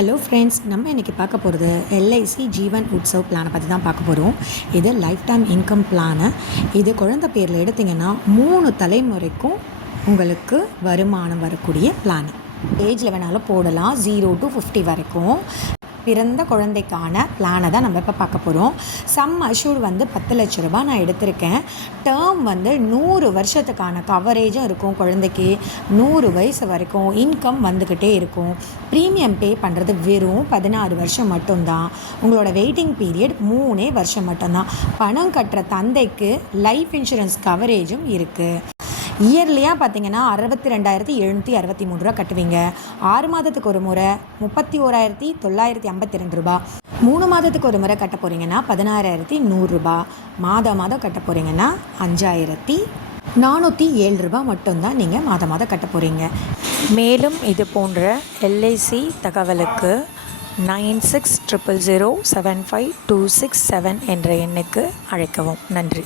Hello friends, நம்ம இன்றைக்கி பார்க்க போகிறது எல்ஐசி ஜீவன் உற்சவ் பிளானை பற்றி தான் பார்க்க போகிறோம். இது லைஃப் டைம் இன்கம் பிளானு. இது குழந்தை பேரில் எடுத்திங்கன்னா 3 தலைமுறைக்கும் உங்களுக்கு வருமானம் வரக்கூடிய பிளானு. ஏஜில் வேணாலும் போடலாம், 0 to 50 வரைக்கும். பிறந்த குழந்தைக்கான பிளானை தான் நம்ம இப்போ பார்க்க போகிறோம். சம் அஷ்யூர்ட் வந்து 10 லட்ச ரூபா நான் எடுத்திருக்கேன். டேர்ம் வந்து 100 வருஷத்துக்கான கவரேஜும் இருக்கும். குழந்தைக்கு 100 வயசு வரைக்கும் இன்கம் வந்துக்கிட்டே இருக்கும். ப்ரீமியம் பே பண்ணுறது வெறும் 16 வருஷம் மட்டும்தான். உங்களோட வெயிட்டிங் பீரியட் 3 வருஷம் மட்டும்தான். பணம் கட்டுற தந்தைக்கு லைஃப் இன்சூரன்ஸ் கவரேஜும் இருக்குது. இயர்லியாக பார்த்தீங்கன்னா 62,763 ரூபா கட்டுவீங்க. 6 மாதத்துக்கு ஒரு முறை 31,952 ரூபா. 3 மாதத்துக்கு ஒரு முறை கட்ட போகிறீங்கன்னா 16,100 ரூபா. மாதம் கட்ட போகிறீங்கன்னா 5,407 ரூபா மட்டும்தான் நீங்கள் மாதம் கட்ட போகிறீங்க. மேலும் இது போன்ற எல்ஐசி தகவலுக்கு 9600075267 என்ற எண்ணுக்கு அழைக்கவும். நன்றி.